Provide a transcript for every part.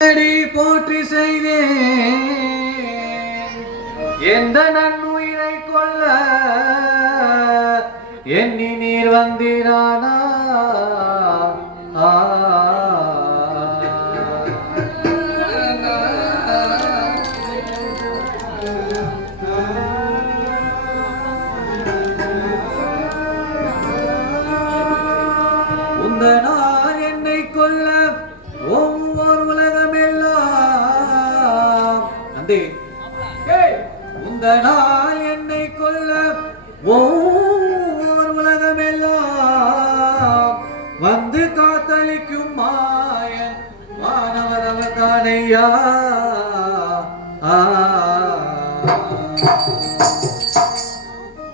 போற்றி செய்தேன் எந்த நன்னுயிரை கொல்ல எண்ணி நீர் வந்திரானா உந்தனால் என்னை கொல்ல ஒவ்வொரு உலகமெல்லாம் நந்தி உந்தனால் என்னை கொல்ல ஒவ்வொரு உலகமெல்லாம் வந்து காத்தளிக்கும் மாயன் மாணவரவதானையா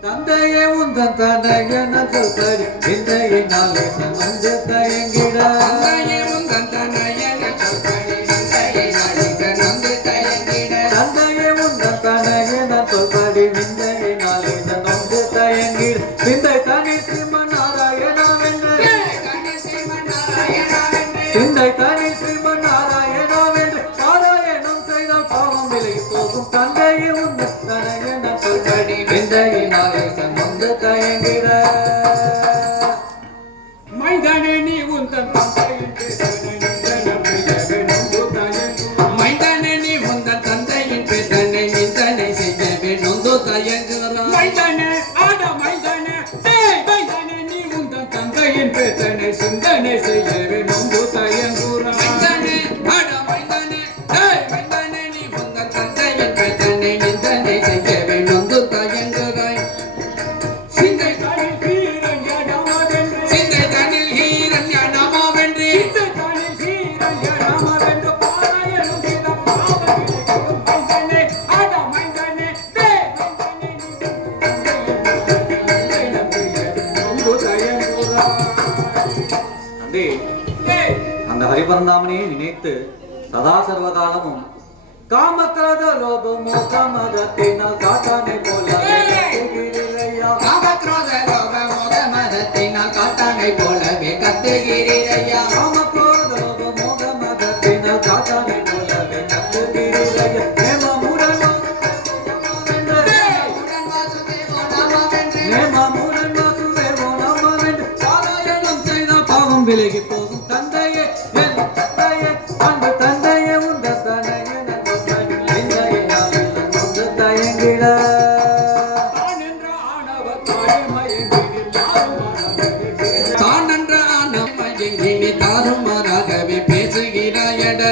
தந்தையே உந்தன் தந்தைய நல்கரி இன்றைய நாளை வந்து தயங்கிட தந்தையே உந்தன் தந்தைய நல்கரி இன்றைய நாளை வந்து தயங்கிட தந்தையே உந்தன் தந்தைய நல்கரி இன்றைய நாளை வந்து தயங்கிட சிந்தை தனி ஸ்ரீமன் நாராயணாவென்று சிந்தை தனி ஸ்ரீமன் நாராயணாவென்று பாராயணம் செய்தால் பாவம் விலை போகும் தந்தையே உந்தன் தந்தைய நல்கரி இன்றைய நாளை வந்து தயங்கிட மைதானே நீ உந்தன் தந்தையின் மைதானே நீ உந்தன் தந்தையின் பேதனை நிந்தனை செய்யவே நொந்து தயங்குகிறான் மைதானே ஆட மைதானே மைதானே நீ உந்தன் தந்தையின் பேதனை சிந்தனை செய்யவே நொந்து தயங்குகிறான் மைதானே ஆட மைதானே மைதானே நீ உந்தன் தந்தையின் பேதனை நிந்தனை செய்யவே நொந்து தயங்குகிறாய் சிந்தை தானில் ஹீரண்யநாமவென்று சிந்தை தானில் ஹீரண்யநாமவென்று சிந்தை தானில் ஹீரண்யநாமவென்று பாராயணம் செய்த பாவவிளைக்கும் மைந்தனே ஆட மைந்தனே அந்த ஹரிபரந்தாமனையை நினைத்து சதா சர்வகாலமும் காமக்ரோத லோப மோக மதத்தினால் காட்டானை போல காமக்ரோத லோப மோக மதத்தினால் காட்டானை போலவே கத்துகிறீரையா காமக்ரோத லோப மோக மதத்தினால் காட்டானை போலவே கத்துகிறீரையா நேமமுடன் வாசுதேவோ நாமவென்று பாராயணம் செய்தால் பாவம் விலகி போகும் தந்தையே என் தந்தையே அன்பு தந்தையே உந்த தந்தையே தாறுமாறாகவே பேசுகிறாயட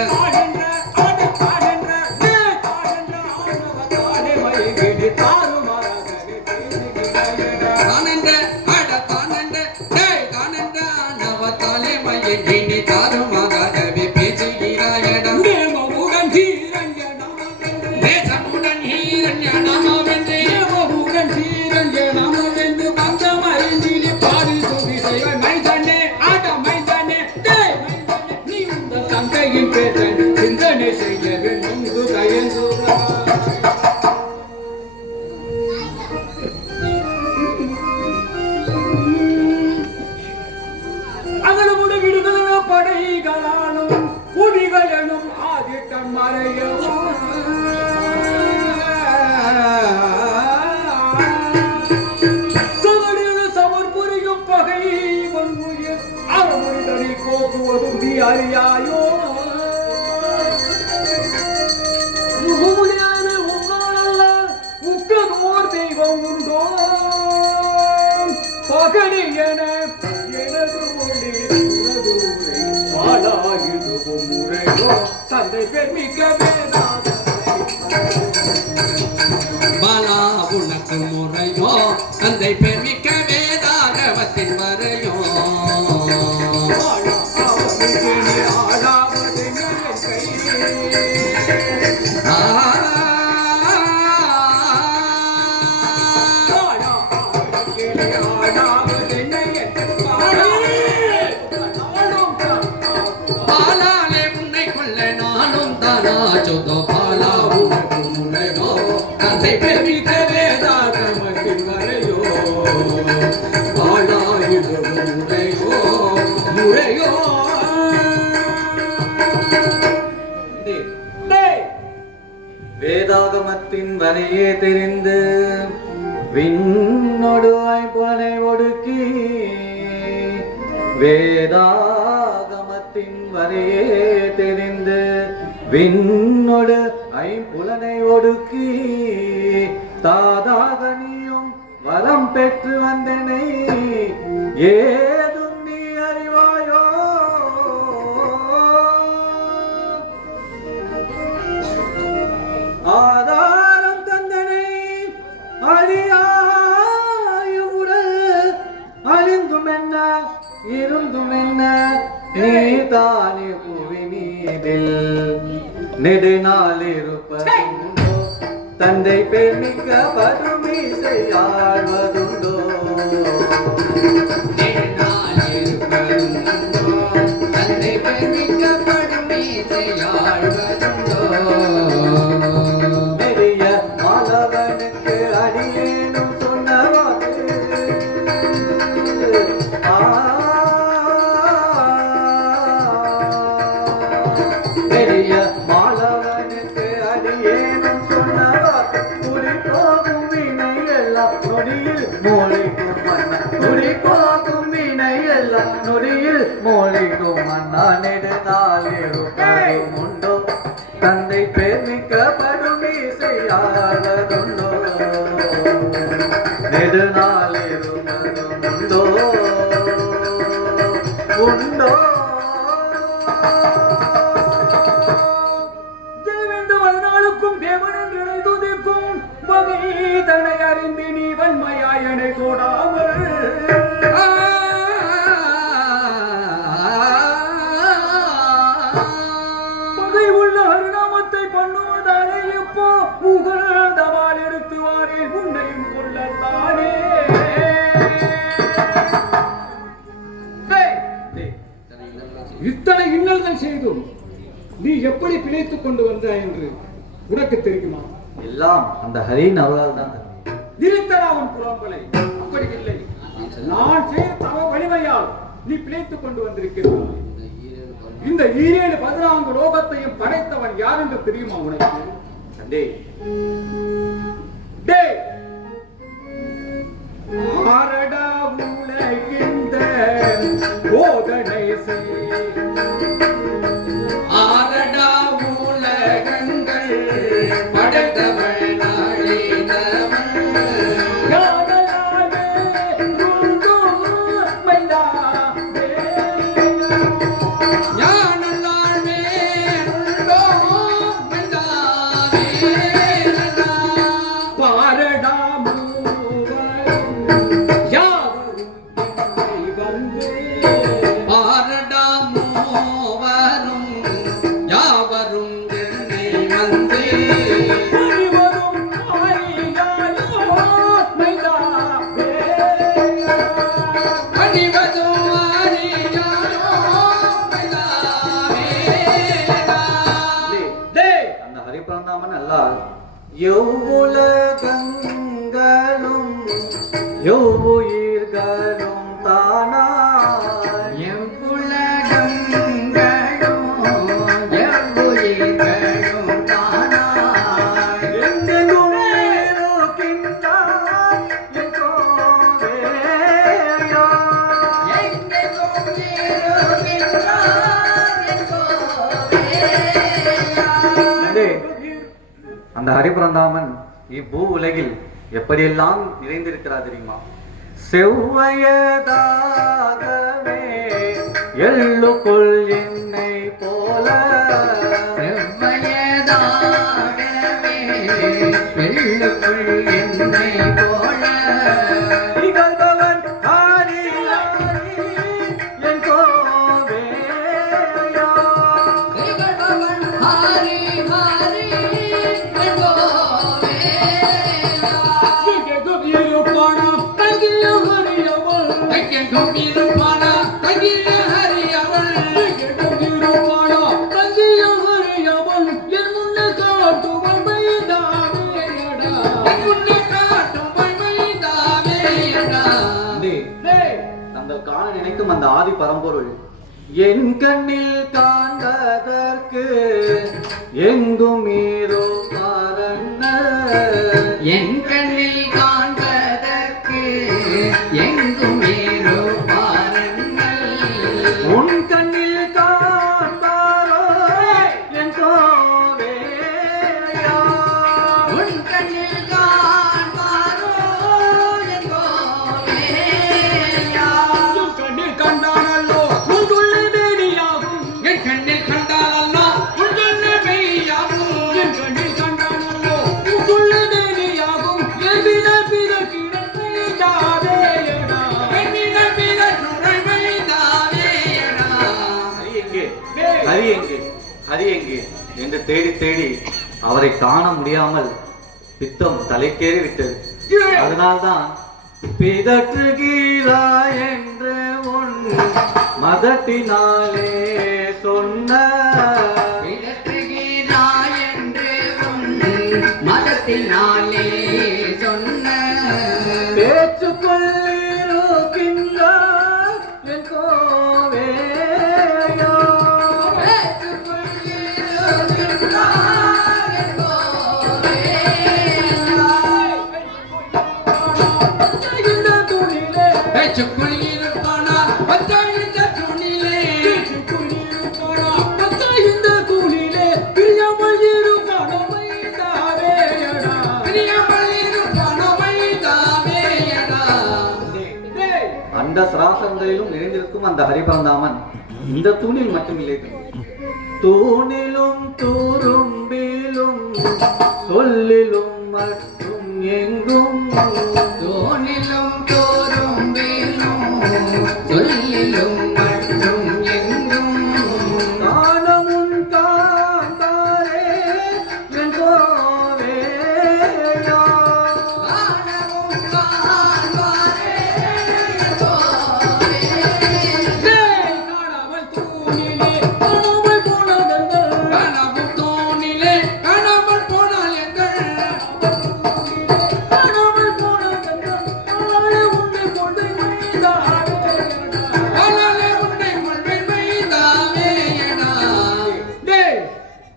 தாறுமாறாகவே பேசுகிறாயட நேமமுடன் ஹீரண்யநாமவென்று நேமமுடன் ஹீரண்யநாமவென்று பஞ்சம் அறிந்தினி பாரி சுவிசேவ மைதானே ஆட மைதானே மைதானே நீ உந்த தந்தையின் பேதன் சிந்தனை செய்யவே நொந்து தயங்குகிறாய் அகலமுட விடுதல படைகளாலும் குடிகளனும் ஆதிட்டம் மறையவும் சமர் புரியும் பகை வன்முயல் அறமொழிதனை கோக்குவதும் அறியாயோ முடியாது உங்களால் உக்கமோர் தெய்வம் உண்டோ பகடி என எனது மொழி பாலாயுதுவும் முறையோ தந்தை பெருமிக்க வேண்டாம் பாலா உனக்கு முறையோ தந்தை பெருமிக்க வேதாகவத்தின் வரையோ பாலாலே உன்னை கொல்ல நானும் தானா சொந்தோ பாலா உனக்கு முறையோ தந்தை பெருமிக்க வேதாகவத்தின் வரையோ பாலாயுதவும் முறையோ கமத்தின் வரையே தெரிந்து விண்ணொடு ஐம்பனை ஒடுக்கி வேதாகமத்தின் வரையே தெரிந்து விண்ணொடு ஐம்புலனை ஒடுக்கி தாதாக நீயும் வரம் பெற்று வந்தனை ஏதும் நீ அறிவாயோ ஆதாரம் தந்தனை அழியாயுடல் அழிந்தும் என்ன இருந்தும் என்ன நீ தானே புவி மீதில் நெடுநாள் இருப்பதுண்டோ தந்தை பெண்ணிக்க படுமீசை ஆழ்வதுண்டோ நெடுநாள் இருப்பதுண்டோ தந்தை பெண்ணிக்க படுமீசை ஆழ்வதுண்டோ நெடிய மாலவனுக்கு அடியேனும் சொன்னவாறு நெடிய மாலவனுக்கு அடியேனும் சொன்னவாறு குறி போகும் வினை எல்லாம் நொடியில் மோளிக்கும் மன்னா குறி போகும் வினை எல்லாம் நொடியில் மோளிக்கும் மன்னா நெடுநாள் இருப்பதும் உண்டோ தந்தை பேர்மிக்க படுமீசையாளதுண்டோ நெடுநாள் இருப்பதும் உண்டோ உண்டோ தேவனுக்கும் தேவனின் இணை துதிக்கும் வகை தனை அறிந்து நீ வன்மையாயனை தொடாமல் பகை உள்ள ஹரிநாமத்தை பண்ணுவதாலே இப்போ புகழ்ந்தவால் எடுத்து வாரில் உன்னையும் கொள்ளத்தானே இத்தனை இன்னல்கள் செய்தும் நீ எப்படி பிழைத்துக் கொண்டு வந்தாய் என்று உனக்கு தெரியுமா? எல்லாம் அந்த ஹரியின் அருளால் தான். நிறுத்தராவன் புறாம்பலை அப்படி இல்லை. நான் செய்த தவ வலிமையால் நீ பிழைத்துக் கொண்டு வந்திருக்கிறாய். இந்த 14 லோகத்தையும் படைத்தவன் யார் என்று தெரியுமா உனக்கு? ஆரடா உலகிந்த போதனை செய் ஆரடா உலகங்கள் படைத்தவள் நாளிதவள் யாதலாலே உண்டோ மைதாவே ஞானலாமே உண்டோ மைதாவே பாரடா மூவரும் யாவரும் என்னை வந்தே ஆரடா மூவரும் யாவரும் என்னை வந்தே பணிவரும் ஆரியாயோ மைதாவே பணிவதும் அறியாரோ மைதாவே. அந்த ஹரிபிரந்தாமன் அல்லால் எவ்வுலகங்களும் எவ்வுயிர்களும் தானாய் எவ்வுலகங்களும் எவ்வுயிர்களும் தானாய் எங்கெங்கும் இருக்கின்றாய் என் கோவேயா. எங்கெங்கும் இருக்கின்றாய் என் கோவேயா. அந்த ஹரிபிரந்தாமன் இப்பூ உலகில் எப்படியெல்லாம் நிறைந்திருக்கிறார் தெரியுமா? செவ்வையதாகவே எள்ளுக்குள் என்னை போல செவ்வையதாகவே எள்ளுக்குள் என்னை போல இகழ்பவன் ஆரியாரி என் கோவேயா. இகழ்பவன் ஆரி மாரி என் கோவேயா. எங்கெங்கும் இருப்பானா தங்கிய ஹரியவள் எங்கெங்கும் இருப்பானா தங்கிய ஹரியவள் எங்கெங்கும் இருப்பானா தங்கிய ஹரியவள் என் முன்னே காட்டும் மைதாவேயடா என் முன்னே காட்டும் மைதாவேயடா. தங்கள் காண நினைக்கும் அந்த ஆதி பரம்பொருள் என் கண்ணில் காண்பதற்கு எங்கும் மீறோ காரண என் கண்ணில் காண்பதற்கு எங்கும் ஏதோ பாருங்கள் உன் கண்ணில் காண்பாரோ என் கோவேயா உன் கண்ணில் காண்பாரோ என் கோவேயா உன் கண்ணில் கண்டானல்லோ உன் கொள்ளை வேடியாகும் என் கண்ணில் கண்டாலோ உன் கொள்ளை வேடியாகும் என் கண்ணில் கண்டானல்லோ உன் கொள்ளை வேடியாகும் என் வித வித கிடத்தை தாவேயடா ஹரி எங்கே என்று தேடி தேடி அவரை காண முடியாமல் பித்தம் தலைக்கேறி விட்டது. அதனால்தான் பிதற்றுகிறாய் என்று உன் மதத்தினாலே சொன்ன பிதற்றுகிறாய் என்று உன் மதத்தினாலே சொன்ன பேச்சுக்குள் இருக்கின்ற என் கோவேயா பேச்சுக்குள் இருப்பானா பச்சை இந்த துணிலே இந்த தூணிலே பிரியாமல் இருப்பானவை தாவேயடா அந்த சராசரங்களிலும் நிறைந்திருக்கும் அந்த ஹரிபரந்தாமன் இந்த தூணில் மட்டுமில்லை. தூணிலும் தூரும்பிலும் சொல்லிலும் மற்றும் எங்கும் தோணிலும் தோறும் வேலும் சொல்லிலும் மற்றும் எங்கும் காணமுன் காந்தாரே என் கோவேயா காணவும் காண்பாரே கோவே. காணாமல் தூணிலே காணாமல் போனதங்கள் கனவும் தோணிலே காணாமல் போனால் எங்கள் காணாமல் போனதங்கள் ஆளே உன்னை கொண்டு மைதாவேயடா வளலே உன்னை கொள்வெண்மை தாவேயடா. டேய்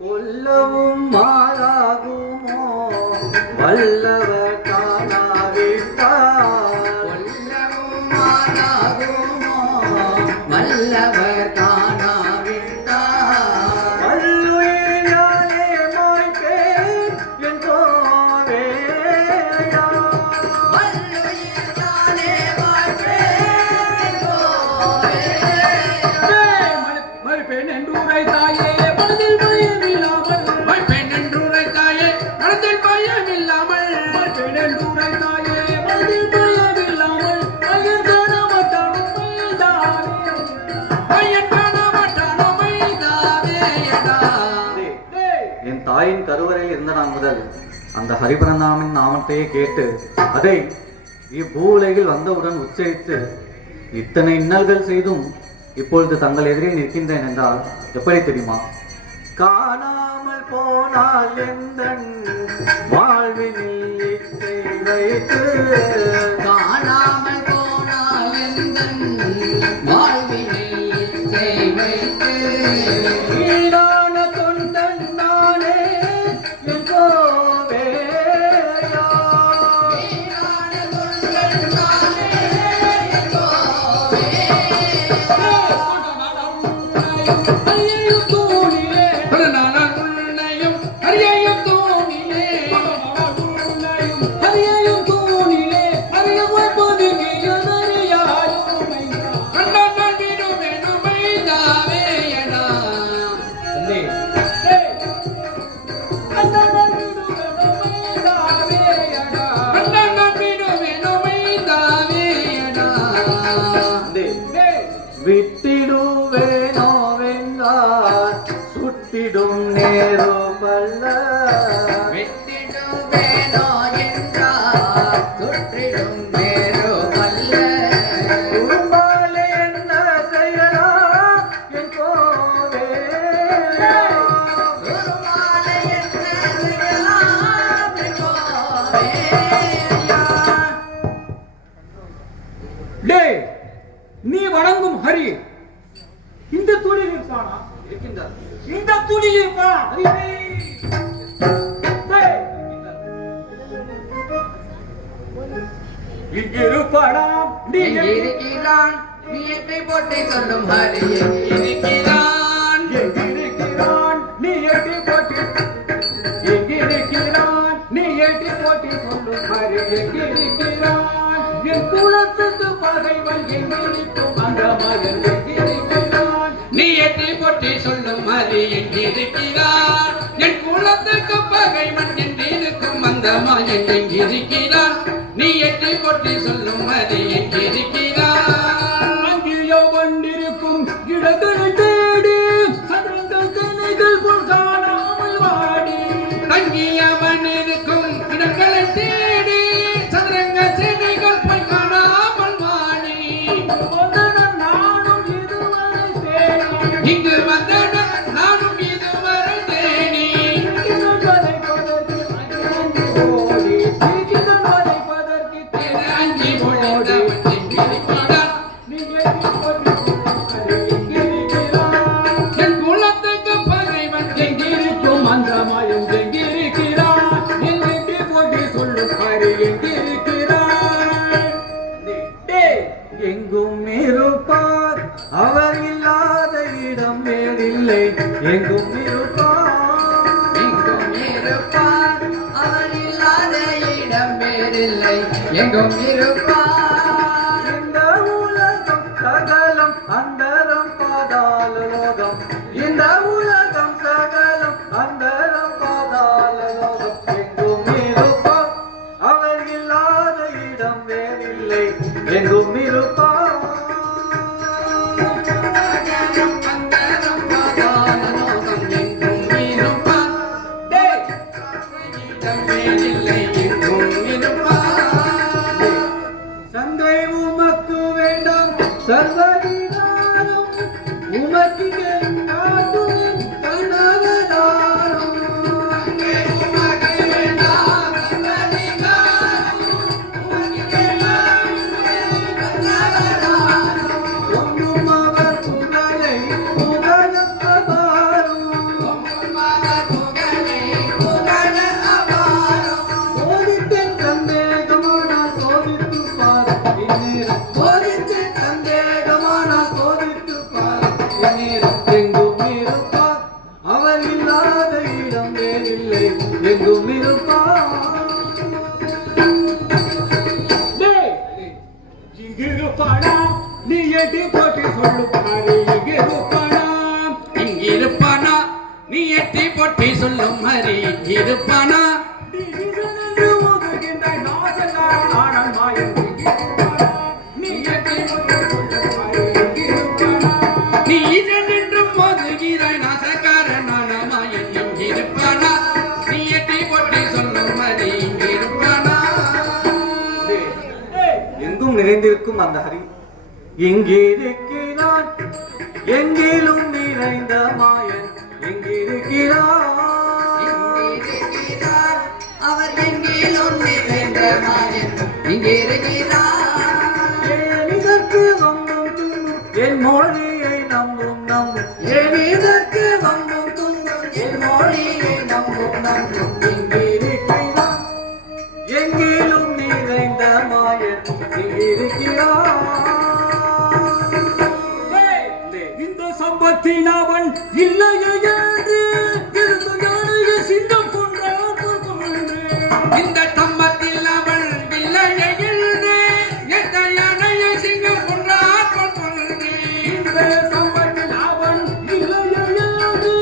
கொல்லவும் மாறாகுமோ வல்லவர் காணாவிட்டார் கொல்லவும் மாறாகுமோ வல்லவர் காணாவிட்டார். வல்லுயிராலே மாய்ப்பேன் என் கோவேயா வல்லுயிராலே வாழ்வேன் கோவே. மறுப்பேன் என்று உரைத்தாயே பதில் பயமில்லாமல் பெண் என்று உரைத்தாயே மனதில் பயமில்லாமல் மறுப்பேன் என்று உரைத்தாயே பதில் பயமில்லாமல் ஐயன் காணமாட்டானும் மைதானே பையன் காணமாட்டானோ மைதாவேயடா. என் தாயின் கருவறையில் இருந்த நான் முதல் அந்த ஹரிபரந்தாமின் நாமத்தையே கேட்டு அதை இப்பூவுலகில் வந்தவுடன் உச்சரித்து இத்தனை இன்னல்கள் செய்தும் இப்பொழுது தங்கள் எதிரில் நிற்கின்றேன் என்றால் எப்படி தெரியுமா? காணாமல் போனால் எந்தன் வாழ்வினில் இச்சை வைத்து காணாமல் போனால் எந்தன் வாழ்வினில் இச்சை வைத்து ஈடான தொண்டன் நானே என் கோவேயா வீரான தொண்டன் நானே என் கோவே. ஐயையும் தூணிலே நான் உன்னையும் அறியையும் தோணிலே ஹரியையும் தூணிலே அறியவர் பதுங்கியதறியாயும் கண்ணன் விடுமெனுமை தாவேயடா. கண்ணன் விடுமெனுமை தாவேயடா. விட்டிடுவேனோ வென்றார் சுட்டிடும் நேரு பல்ல விட்டிடுவேனோ என்றார் சுற்றிடும் வேறு வல்ல. குறும்பாலே என்ன செய்யலா என் கோவேயா குருமாலை என்ன செய்யலாம் என் கோவேயா. டேய் நீ வணங்கும் ஹரி இந்த துணியில் இருக்கானா? இருக்கின்றார். இந்த துணியில் இருக்கான். டேய் எங்கிருப்பானாம் நீ எங்கிருக்கிறான் நீ எட்டி போட்டு சொல்லும் ஹரி எங்கிருக்கிறான் எங்கிருக்கிறான் நீ எட்டி போட்டு எங்கிருக்கிறான் நீ எட்டி போட்டு சொல்லும் ஹரி எங்கிருக்கிறான் என் குலத்துக்கு பகைவன் எங்கிருக்கும் அந்த மகன் எங்கிருக்கிறான் நீ எட்டி போட்டு சொல்லும் ஹரி எங்கிருக்கிறான் என் குலத்துக்கு பகைவன் என்றிருக்கும் அந்த மகன் எங்கிருக்கிறான் நீ எட்டி போட்டு சொல்லும் ஹரி எங்கிருக்கிறான் அங்கேயோ வந்திருக்கும் இடங்களை தேடி சதுரங்கள் திணைகள் போல் காணாமல் வாடி தங்கியவன் இருக்கும் இடங்களை தேடி சதுரங்க சேனைகள் போய் காணாமல் வாடி வந்தனன் நானும் இதுவரை தேடி இங்கு வந்தன நானும் இதுவரை தேடி இதன் வதைப்பதற்கு அஞ்சி ஓடி இதன் வதைப்பதற்கு அஞ்சி பொழுந்தவன் எங்கிருக்கிறான் நீ எட்டி போட்டு அது எங்கிருக்கிறான் என் குலத்துக்கு பகைவன் எங்கிருக்கும் அந்த மாயம் எங்கிருக்கிறான் எங்கெங்கே போட்டி சொல்லும் ஹரி எங்கிருக்கிறான் டேய், எங்கும் இருப்பார் அவர் இல்லாத இடம் வேறில்லை எங்கும் இருப்பார் எங்கும் இருப்பார் அவர் இல்லாத இடம் வேறில்லை எங்கும் இருப்பார் இந்த உலகம் சகலம் அந்தரம் பாதாள லோகம் இந்த உலகம் சகலம் அந்தரம் பாதாள லோகம் எங்கும் இருப்பார் அவர் இல்லாத இடம் வேறில்லை எங்கும் இருப்பார் அந்தரம் பாதாள லோகம் எங்கும் இருப்பார் டேய், இடம் வேறில்லை எங்கும் இருப்பார் சந்தை உமக்கு வேண்டாம் சர்வதிகாரம் உமக்கு நாட்டுவின் கனவதாரம் ஒன்றும் அவர் புகழை புகழப்பதாரும் சோதித்தேன் சந்தேகமானால் சோதித்து பார் இந்நேரம் சோதித்தேன் சந்தேகமானால் சோதித்து பார் இந்நேரம் எங்கும் இருப்பார் அவர் இல்லாத இடம் வேறில்லை எங்கும் இருப்பார் டேய், இங்கிருப்பானா நீ எட்டி போட்டு சொல்லும் ஹரி எங்கிருப்பானா இங்கிருப்பானா நீ எட்டி போட்டி சொல்லும் ஹரி இருப்பானா நீ இதனென்று ஒதுகின்ற நாசகாரனான மாயம் எங்கிருப்பானா நீ எட்டி போட்டு சொல்லும் ஹரி எங்கிருப்பானா நீ இதென்றும் மோதுகிறாய் நாசக்காரனான மாயன் எங்கிருப்பானா நீ எட்டி போட்டி சொல்லும் ஹரி இங்கிருப்பானா டேய், எங்கும் நிறைந்திருக்கும் அந்த ஹரி எங்கிருக்கிறான் எங்கிலும் நிறைந்த மாயன் எங்கிருக்கிறான் இங்கிருக்கிறார் அவர் எங்கிலும் நிறைந்த மாயன் இங்கிருக்கிறார் ஏன் இதற்கு வம்பும் துன்பும் என் மொழியை நம்பும் ஏன் இதற்கு வம்பும் துன்பும் என் மொழியை நம்பும் எங்கிருக்கிறான் எங்கிலும் நிறைந்த மாயன் எங்கிருக்கிறான் டேய், இந்த சம்பத்தின் அவன் இல்லையே என்று இருந்த ஞானிய சிங்கம் கொன்றான் கொன்று இந்த தம்மத்தில் அவள் இல்லையே என்று எந்த யானையை சிங்கம் கொன்றார் கொன்று இந்த சம்பத்தில் அவன் இல்லையே என்று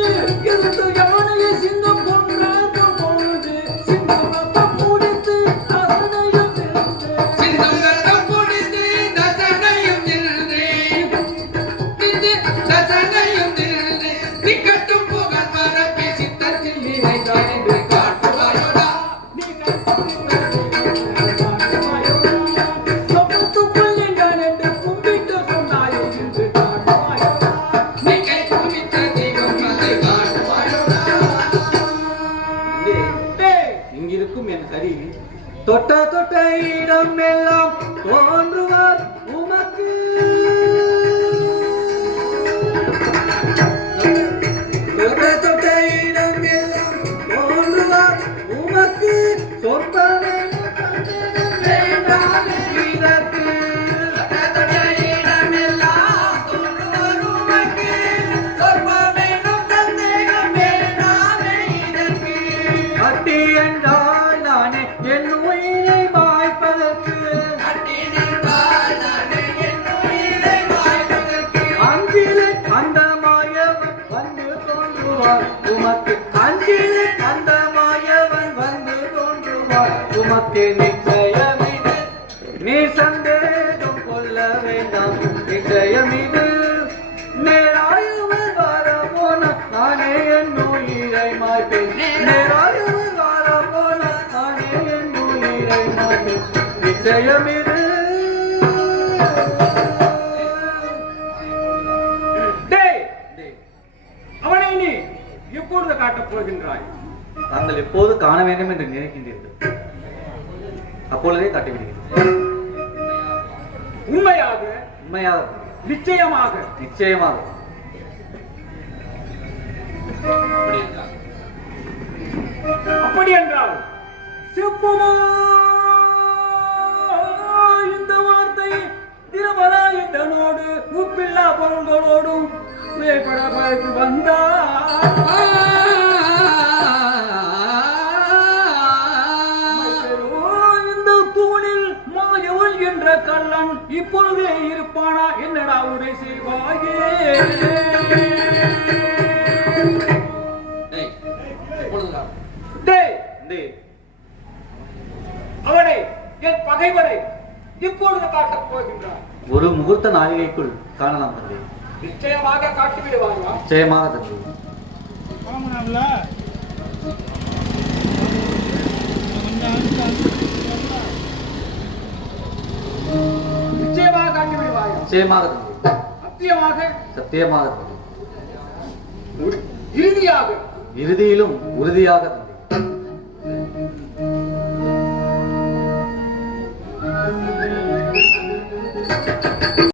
இருந்த யானையை சிங்கம் கொன்றான் கொன்று சிங்கம் ரத்தம் குடித்து அதனையும் திறந்து சிங்கம் ரத்தம் குடித்து தசனையும் தின்று தசனையும் தின்று திக்கட்டும் புகழ் பரப்பி சித்தத்தில் நிறைந்தார் என்று காட்டுவாயோடா நீ சொப்பத்துக்குள் நின்றான் என்று கும்பிட்டு சொன்னாயே என்று காட்டுவாயோ நீ கை குவித்த தெய்வம் அதை காட்டுவாயோடா டேய், இங்கிருக்கும் என் ஹரி தொட்ட தொட்ட இடம் எல்லாம் தோன்றுவார் உமக்கு தொட்ட தொட்ட இடம் எல்லாம் தோன்றுவார் உமக்கு சொற்ப வேண்டாம் இதற்கு என்றால் நானே என் உயிரை மாய்ப்பதற்கு அஞ்சிலே அந்த மாயவன் வந்து தோன்றுவார் உமக்கு அஞ்சிலே அந்த மாயவன் வந்து தோன்றுவார் உமக்கு நிச்சயமிது நீ சந்தேகம் கொள்ள வேண்டாம் நிச்சயமிது நேராயவர் வர போன நானே என் உயிரை மாய்ப்பேன் நேராயவர் வர போன நானே என் உயிரை மாய்ப்பேன் நிச்சயமிது அவனை நீ எப்பொழுது காட்டப் போகின்றாய்? தாங்கள் எப்போது காண வேண்டும் என்று நினைக்கின்றீர்கள் அப்பொழுதே காட்டிவிடுகிறேன். உண்மையாக உண்மையாக நிச்சயமாக நிச்சயமாக அப்படி என்றால் செப்புமா இந்த வார்த்தை திருமலாயுதனோடு உப்பில்லா பொருள்களோடும் வேப்படப்பட்டு வந்தார். இந்த தூணில் மாயவள் என்ற கள்ளன் இப்பொழுதே இருப்பானா? என்னடா உரை செய்வாயே? அவனை என் பகைவரை இப்பொழுது காட்டப் போகின்றார். ஒரு முகூர்த்த நாளிகைக்குள் காணலாம் தந்தை. நிச்சயமாக காட்டிவிடுவார்களா? நிச்சயமாக தந்தை. நிச்சயமாக காட்டிவிடுவார்கள். நிச்சயமாக தந்தை. சத்தியமாக சத்தியமாக தந்தை. இறுதியாக இறுதியிலும் உறுதியாக தந்தை.